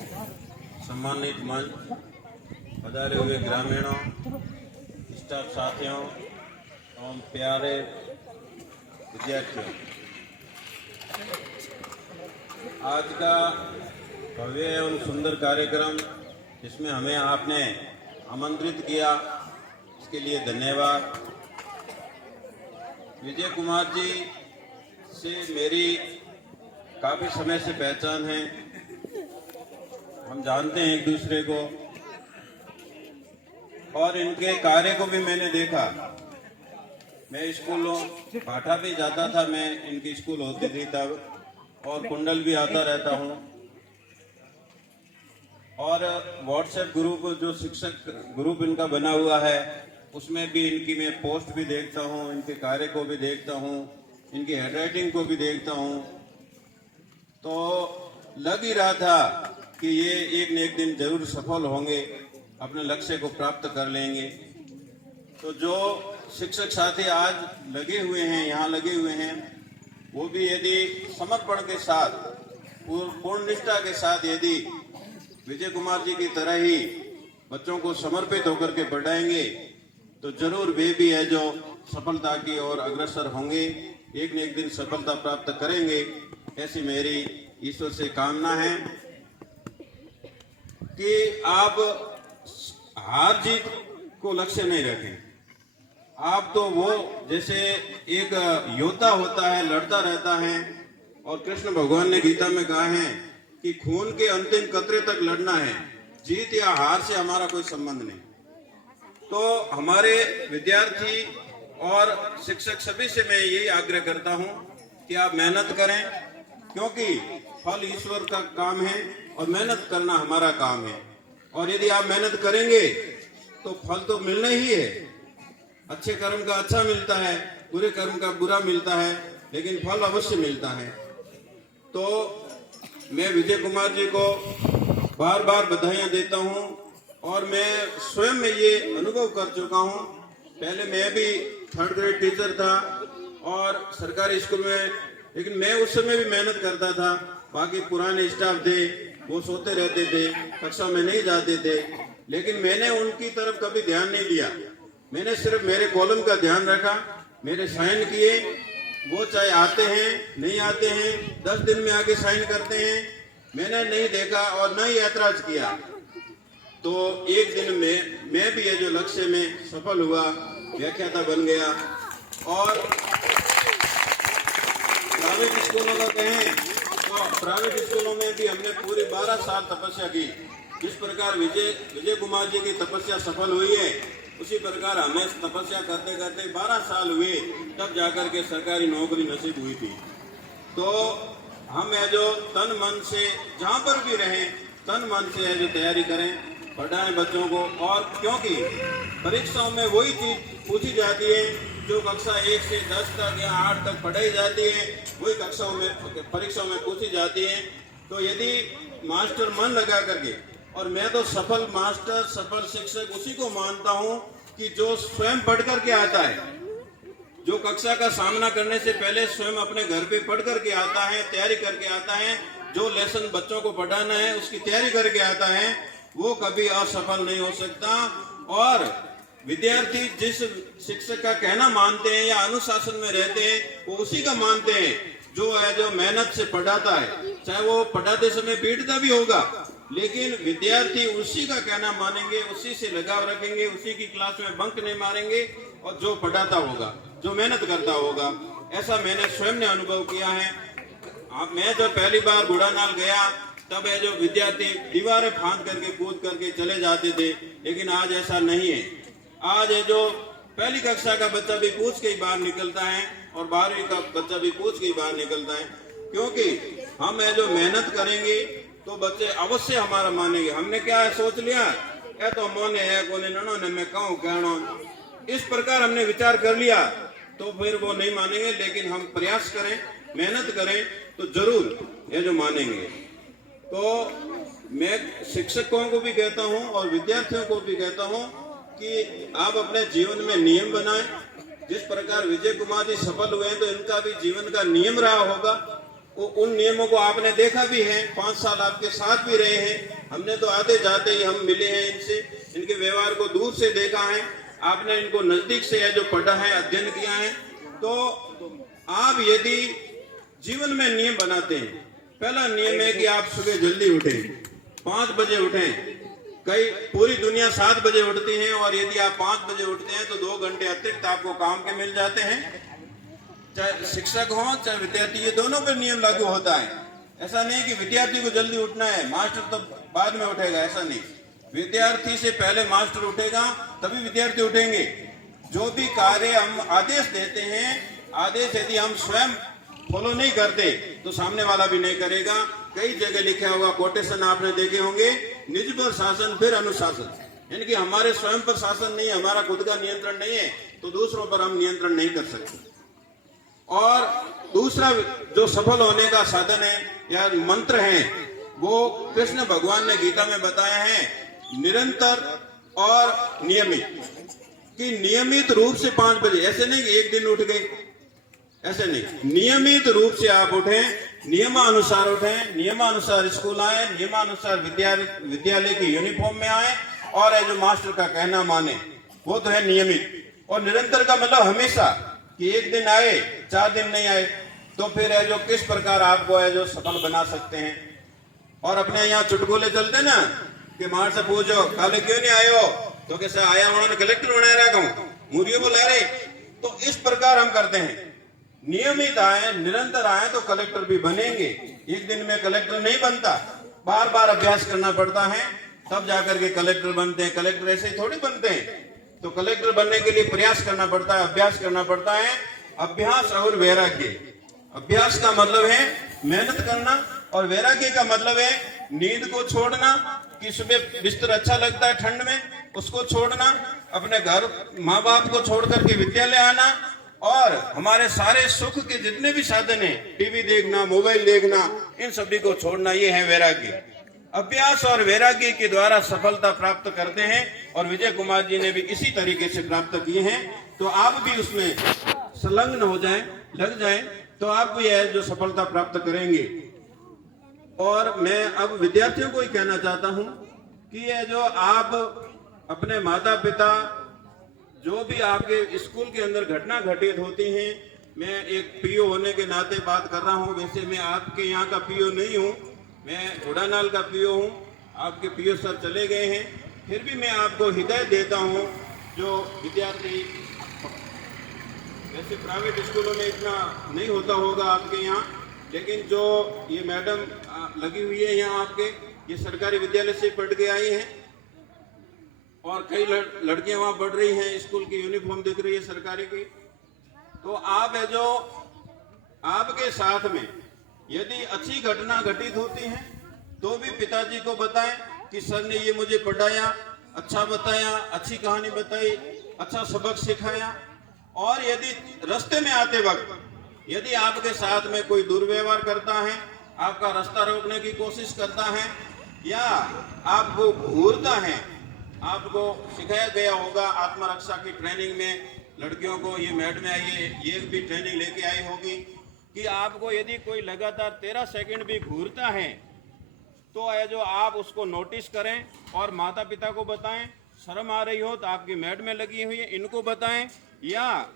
सम्मानित मंच, पधारे हुए ग्रामीणों, स्टाफ साथियों एवं प्यारे विद्यार्थियों, आज का भव्य एवं सुंदर कार्यक्रम जिसमें हमें आपने आमंत्रित किया, इसके लिए धन्यवाद। विजय कुमार जी से मेरी काफ़ी समय से पहचान है, हम जानते हैं एक दूसरे को और इनके कार्य को भी मैंने देखा। मैं स्कूलों पाठा भी जाता था, मैं इनकी स्कूल होती थी तब, और कुंडल भी आता रहता हूँ, और व्हाट्सएप ग्रुप जो शिक्षक ग्रुप इनका बना हुआ है उसमें भी इनकी मैं पोस्ट भी देखता हूँ, इनके कार्य को भी देखता हूँ, इनकी हैंडराइटिंग को भी देखता हूँ। तो लग ही रहा था कि ये एक न एक दिन जरूर सफल होंगे, अपने लक्ष्य को प्राप्त कर लेंगे। तो जो शिक्षक साथी आज लगे हुए हैं, यहाँ लगे हुए हैं, वो भी यदि समर्पण के साथ, पूर्ण निष्ठा के साथ यदि विजय कुमार जी की तरह ही बच्चों को समर्पित होकर के पढ़ाएंगे तो जरूर वे भी है जो सफलता की ओर अग्रसर होंगे, एक न एक दिन सफलता प्राप्त करेंगे। ऐसी मेरी ईश्वर से कामना है कि आप हार जीत को लक्ष्य नहीं रखें। आप तो वो जैसे एक योद्धा होता है, लड़ता रहता है, और कृष्ण भगवान ने गीता में कहा है कि खून के अंतिम कतरे तक लड़ना है, जीत या हार से हमारा कोई संबंध नहीं। तो हमारे विद्यार्थी और शिक्षक सभी से मैं यही आग्रह करता हूं कि आप मेहनत करें, क्योंकि फल ईश्वर का काम है और मेहनत करना हमारा काम है। और यदि आप मेहनत करेंगे तो फल तो मिलना ही है। अच्छे कर्म का अच्छा मिलता है, बुरे कर्म का बुरा मिलता है, लेकिन फल अवश्य मिलता है। तो मैं विजय कुमार जी को बार बार बधाइयां देता हूं, और मैं स्वयं में ये अनुभव कर चुका हूं। पहले मैं भी 3rd ग्रेड टीचर था और सरकारी स्कूल में, लेकिन मैं उस समय भी मेहनत करता था। बाकी पुराने स्टाफ थे, वो सोते रहते थे, कक्षा में नहीं जाते थे, लेकिन मैंने उनकी तरफ कभी ध्यान नहीं दिया। मैंने सिर्फ मेरे कॉलम का ध्यान रखा, मेरे साइन किए, वो चाहे आते हैं नहीं आते हैं, 10 दिन में आके साइन करते हैं, मैंने नहीं देखा और न ही ऐतराज किया। तो एक दिन में मैं भी ये जो लक्ष्य में सफल हुआ, व्याख्याता बन गया। और प्राइवेट स्कूलों का कहें तो प्राइवेट स्कूलों में भी हमने पूरी 12 साल तपस्या की। जिस प्रकार विजय कुमार जी की तपस्या सफल हुई है, उसी प्रकार हमें तपस्या करते करते 12 साल हुए, तब जाकर के सरकारी नौकरी नसीब हुई थी। तो हम है जो तन मन से जहाँ पर भी रहें, तन मन से है जो तैयारी करें, पढ़ाएं बच्चों को। और क्योंकि परीक्षाओं में वही चीज पूछी जाती है जो कक्षा 1 से 10 तक या 8 तक पढ़ाई जाती है, वही कक्षाओं में परीक्षाओं में पूछी जाती है। तो यदि मास्टर मन लगा करके, और मैं तो सफल मास्टर, सफल शिक्षक उसी को मानता हूं कि जो स्वयं पढ़ करके आता है, जो कक्षा का सामना करने से पहले स्वयं अपने घर पे पढ़ करके आता है, तैयारी करके आता है, जो लेसन बच्चों को पढ़ाना है उसकी तैयारी करके आता है, वो कभी असफल नहीं हो सकता। और विद्यार्थी जिस शिक्षक का कहना मानते हैं या अनुशासन में रहते हैं, वो उसी का मानते हैं जो है जो मेहनत से पढ़ाता है। चाहे वो पढ़ाते समय पीटता भी होगा, लेकिन विद्यार्थी उसी का कहना मानेंगे, उसी से लगाव रखेंगे, उसी की क्लास में बंक नहीं मारेंगे, और जो पढ़ाता होगा, जो मेहनत करता होगा। ऐसा मैंने स्वयं ने अनुभव किया है। मैं जब पहली बार बुढ़ानाल गया, तब है जो विद्यार्थी दीवारें फांद करके कूद करके चले जाते थे, लेकिन आज ऐसा नहीं है। आज है जो पहली कक्षा का बच्चा भी पूछ के ही बाहर निकलता है, और 12वीं का बच्चा भी पूछ के ही बाहर निकलता है, क्योंकि हम है जो मेहनत करेंगे तो बच्चे अवश्य हमारा मानेंगे। हमने क्या है सोच लिया, ए तो मोने है कोने ननो ने मैं कहूँ कहनो, इस प्रकार हमने विचार कर लिया, तो फिर वो नहीं मानेंगे। लेकिन हम प्रयास करें, मेहनत करें, तो जरूर ये जो मानेंगे। तो मैं शिक्षकों को भी कहता हूं और विद्यार्थियों को भी कहता हूं कि आप अपने जीवन में नियम बनाएं। जिस प्रकार विजय कुमार जी सफल हुए हैं, तो इनका भी जीवन का नियम रहा होगा उन नियमों को आपने देखा भी है, 5 साल आपके साथ भी रहे हैं। हमने तो आते जाते ही हम मिले हैं इनसे, इनके व्यवहार को दूर से देखा है, आपने इनको नजदीक से है जो पढ़ा है, अध्ययन किया है। तो आप यदि जीवन में नियम बनाते हैं, पहला नियम है कि आप सुबह जल्दी उठें, 5 बजे उठें। कई पूरी दुनिया 7 बजे उठती है, और यदि आप 5 बजे उठते हैं तो 2 घंटे अतिरिक्त आपको काम के मिल जाते हैं। चाहे शिक्षक हो चाहे विद्यार्थी, ये दोनों पर नियम लागू होता है। ऐसा नहीं कि विद्यार्थी को जल्दी उठना है, मास्टर तो बाद में उठेगा, ऐसा नहीं। विद्यार्थी से पहले मास्टर उठेगा, तभी विद्यार्थी उठेंगे। जो भी कार्य हम आदेश देते हैं, आदेश यदि हम स्वयं फॉलो नहीं करते तो सामने वाला भी नहीं करेगा। कई जगह लिखा होगा, कोटेशन आपने देखे होंगे, निज पर शासन फिर अनुशासन, यानी कि हमारे स्वयं पर शासन नहीं है, हमारा खुद का नियंत्रण नहीं है, तो दूसरों पर हम नियंत्रण नहीं कर सकते। और दूसरा जो सफल होने का साधन है या मंत्र है, वो कृष्ण भगवान ने गीता में बताया है, निरंतर और नियमित। कि नियमित रूप से 5 बजे, ऐसे नहीं कि एक दिन उठ गए, ऐसे नहीं, नियमित रूप से आप उठें, नियमानुसार उठें, नियमानुसार स्कूल आए, नियमानुसार विद्यालय की यूनिफॉर्म में आए, और जो मास्टर का कहना माने, वो तो है नियमित। और निरंतर का मतलब हमेशा, कि एक दिन आए 4 दिन नहीं आए, तो फिर है जो किस प्रकार आपको है जो सफल बना सकते हैं। और अपने यहाँ चुटकुले चलते ना कि मार से पूछो काले क्यों नहीं आए हो, तो कैसे आया उन्होंने कलेक्टर बनाया रहा कहूं मुरियो बुला रहे। तो इस प्रकार हम करते हैं, नियमित आए, निरंतर आए तो कलेक्टर भी बनेंगे। एक दिन में कलेक्टर नहीं बनता, बार बार अभ्यास करना पड़ता है, तब जाकर के कलेक्टर बनते हैं। कलेक्टर ऐसे ही थोड़ी बनते हैं, तो कलेक्टर बनने के लिए प्रयास करना पड़ता है, अभ्यास करना पड़ता है। अभ्यास और वैराग्य, अभ्यास का मतलब है मेहनत करना, और वैराग्य का मतलब है नींद को छोड़ना, कि सुबह बिस्तर अच्छा लगता है ठंड में, उसको छोड़ना, अपने घर माँ बाप को छोड़ करके विद्यालय आना, और हमारे सारे सुख के जितने भी साधन है, टीवी देखना, मोबाइल देखना, इन सभी को छोड़ना, ये है वैराग्य। अभ्यास और वैराग्य के द्वारा सफलता प्राप्त करते हैं, और विजय कुमार जी ने भी इसी तरीके से प्राप्त किए हैं। तो आप भी उसमें संलग्न हो जाएं, लग जाएं, तो आप भी है जो सफलता प्राप्त करेंगे। और मैं अब विद्यार्थियों को ही कहना चाहता हूं कि ये जो आप अपने माता पिता, जो भी आपके स्कूल के अंदर घटना घटित होती हैं, मैं एक पीओ होने के नाते बात कर रहा हूं। वैसे मैं आपके यहाँ का पीओ नहीं हूं, मैं घोड़ानाल का पीओ हूं, आपके पीओ सर चले गए हैं। फिर भी मैं आपको हिदायत देता हूं, जो विद्यार्थी, वैसे प्राइवेट स्कूलों में इतना नहीं होता होगा आपके यहाँ, लेकिन जो ये मैडम लगी हुई है यहाँ आपके, ये सरकारी विद्यालय से पढ़ के आई हैं, और कई लड़कियां वहां पढ़ रही हैं, स्कूल की यूनिफॉर्म दिख रही है सरकारी की। तो आप है जो आपके साथ में यदि अच्छी घटना घटित होती है, तो भी पिताजी को बताएं कि सर ने ये मुझे पढ़ाया, अच्छा बताया, अच्छी कहानी बताई, अच्छा सबक सिखाया। और यदि रास्ते में आते वक्त यदि आपके साथ में कोई दुर्व्यवहार करता है, आपका रास्ता रोकने की कोशिश करता है, या आपको घूरता है, आपको सिखाया गया होगा आत्मरक्षा की ट्रेनिंग में, लड़कियों को ये मैडम ये भी ट्रेनिंग लेके आई होगी, कि आपको यदि कोई लगातार 13 सेकंड भी घूरता है, तो है जो आप उसको नोटिस करें और माता पिता को बताएं। शर्म आ रही हो तो आपकी मैडमें लगी हुई है, इनको बताएं, या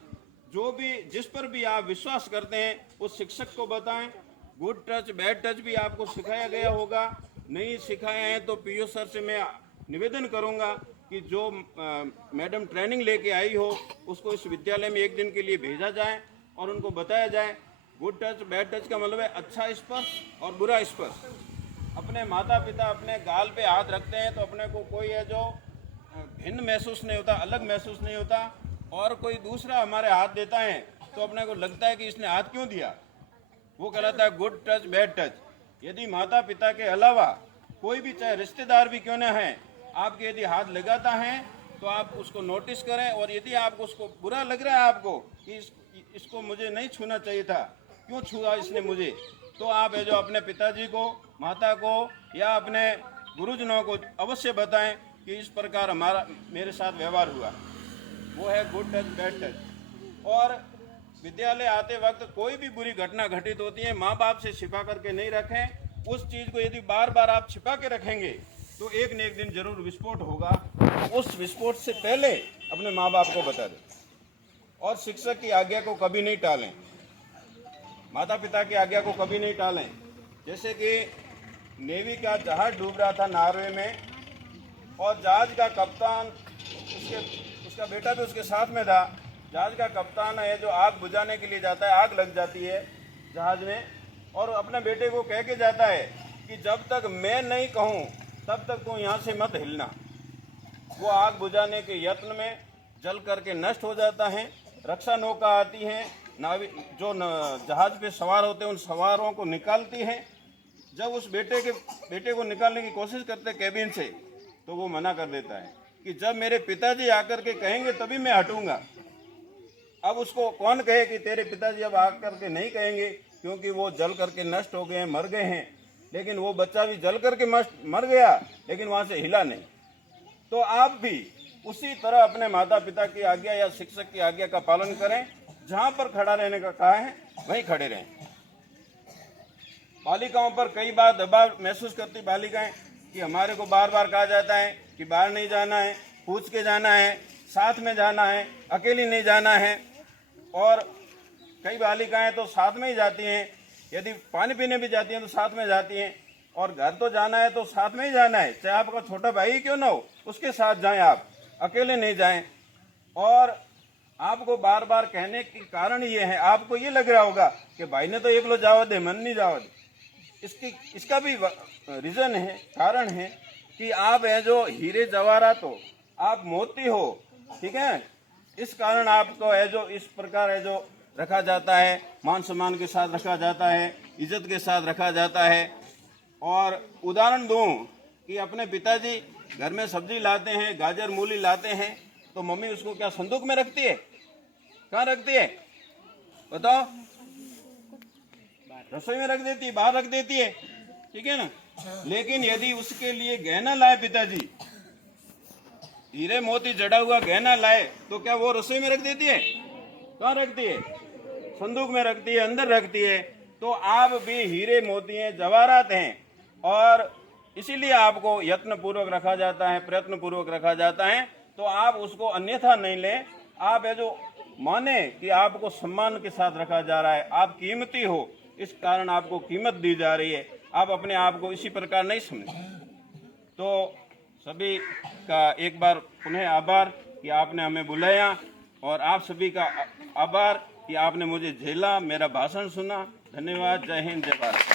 जो भी जिस पर भी आप विश्वास करते हैं उस शिक्षक को बताएं। गुड टच बैड टच भी आपको सिखाया गया होगा, नहीं सिखाया है तो पीओ सर से मैं निवेदन करूंगा कि जो मैडम ट्रेनिंग लेके आई हो उसको इस विद्यालय में एक दिन के लिए भेजा जाए, और उनको बताया जाए गुड टच बैड टच का मतलब है अच्छा स्पर्श और बुरा स्पर्श। अपने माता पिता अपने गाल पे हाथ रखते हैं तो अपने को कोई है जो भिन्न महसूस नहीं होता, अलग महसूस नहीं होता, और कोई दूसरा हमारे हाथ देता है तो अपने को लगता है कि इसने हाथ क्यों दिया, वो कहलाता है गुड टच बैड टच। यदि माता पिता के अलावा कोई भी, चाहे रिश्तेदार भी क्यों ना है, आपके यदि हाथ लगाता है तो आप उसको नोटिस करें, और यदि आपको उसको बुरा लग रहा है आपको कि इसको मुझे नहीं छूना चाहिए था, क्यों छुआ इसने मुझे, तो आप है जो अपने पिताजी को, माता को या अपने गुरुजनों को अवश्य बताएं कि इस प्रकार मेरे साथ व्यवहार हुआ। वो है गुड टच बैड टच। और विद्यालय आते वक्त कोई भी बुरी घटना घटित होती है, माँ बाप से छिपा करके नहीं रखें। उस चीज़ को यदि बार बार आप छिपा के रखेंगे तो एक न एक दिन जरूर विस्फोट होगा। उस विस्फोट से पहले अपने माँ बाप को बता दें और शिक्षक की आज्ञा को कभी नहीं टालें, माता पिता की आज्ञा को कभी नहीं टालें। जैसे कि नेवी का जहाज डूब रहा था नॉर्वे में और जहाज का कप्तान उसका बेटा भी उसके साथ में था। जहाज का कप्तान है जो आग बुझाने के लिए जाता है, आग लग जाती है जहाज में और अपने बेटे को कह के जाता है कि जब तक मैं नहीं कहूँ तब तक तू यहाँ से मत हिलना। वो आग बुझाने के यत्न में जल करके नष्ट हो जाता है। रक्षा नौका आती है, जो जहाज पे सवार होते हैं उन सवारों को निकालती है। जब उस बेटे को निकालने की कोशिश करते केबिन से तो वो मना कर देता है कि जब मेरे पिताजी आकर के कहेंगे तभी मैं हटूंगा। अब उसको कौन कहे कि तेरे पिताजी अब आकर के नहीं कहेंगे, क्योंकि वो जल करके नष्ट हो गए हैं, मर गए हैं। लेकिन वो बच्चा भी जल करके मर गया, लेकिन वहाँ से हिला नहीं। तो आप भी उसी तरह अपने माता पिता की आज्ञा या शिक्षक की आज्ञा का पालन करें। जहाँ पर खड़ा रहने का कहा है वहीं खड़े रहें। बालिकाओं पर कई बार दबाव महसूस करती बालिकाएं कि हमारे को बार बार कहा जाता है कि बाहर नहीं जाना है, पूछ के जाना है, साथ में जाना है, अकेली नहीं जाना है। और कई बालिकाएं तो साथ में ही जाती हैं, यदि पानी पीने भी जाती हैं तो साथ में जाती हैं। और घर तो जाना है तो साथ में ही जाना है, चाहे आपका छोटा भाई क्यों ना हो, उसके साथ जाएं, आप अकेले नहीं जाएं। और आपको बार बार कहने के कारण ये है, आपको ये लग रहा होगा कि भाई ने तो एक लो जावा दे, मन नहीं जावा दे। इसका भी रीजन है, कारण है कि आप है जो हीरे जवाहरात हो, आप मोती हो, ठीक है। इस कारण आपको है जो इस प्रकार है जो रखा जाता है, मान सम्मान के साथ रखा जाता है, इज्जत के साथ रखा जाता है। और उदाहरण दूं कि अपने पिताजी घर में सब्जी लाते हैं, गाजर मूली लाते हैं, तो मम्मी उसको क्या संदूक में रखती है? कहाँ रखती है बताओ? रसोई में रख देती है, बाहर रख देती है, ठीक है ना। लेकिन यदि उसके लिए गहना लाए पिताजी, हीरे मोती जड़ा हुआ गहना लाए, तो क्या वो रसोई में रख देती है? कहाँ रखती है? संदूक में रखती है, अंदर रखती है। तो आप भी हीरे मोती हैं, जवाहरात हैं, और इसीलिए आपको यत्न पूर्वक रखा जाता है, प्रयत्न पूर्वक रखा जाता है। तो आप उसको अन्यथा नहीं लें। आप है जो माने कि आपको सम्मान के साथ रखा जा रहा है, आप कीमती हो, इस कारण आपको कीमत दी जा रही है। आप अपने आप को इसी प्रकार नहीं समझें। तो सभी का एक बार पुनः आभार कि आपने हमें बुलाया, और आप सभी का आभार कि आपने मुझे झेला, मेरा भाषण सुना। धन्यवाद। जय हिंद, जय भारत।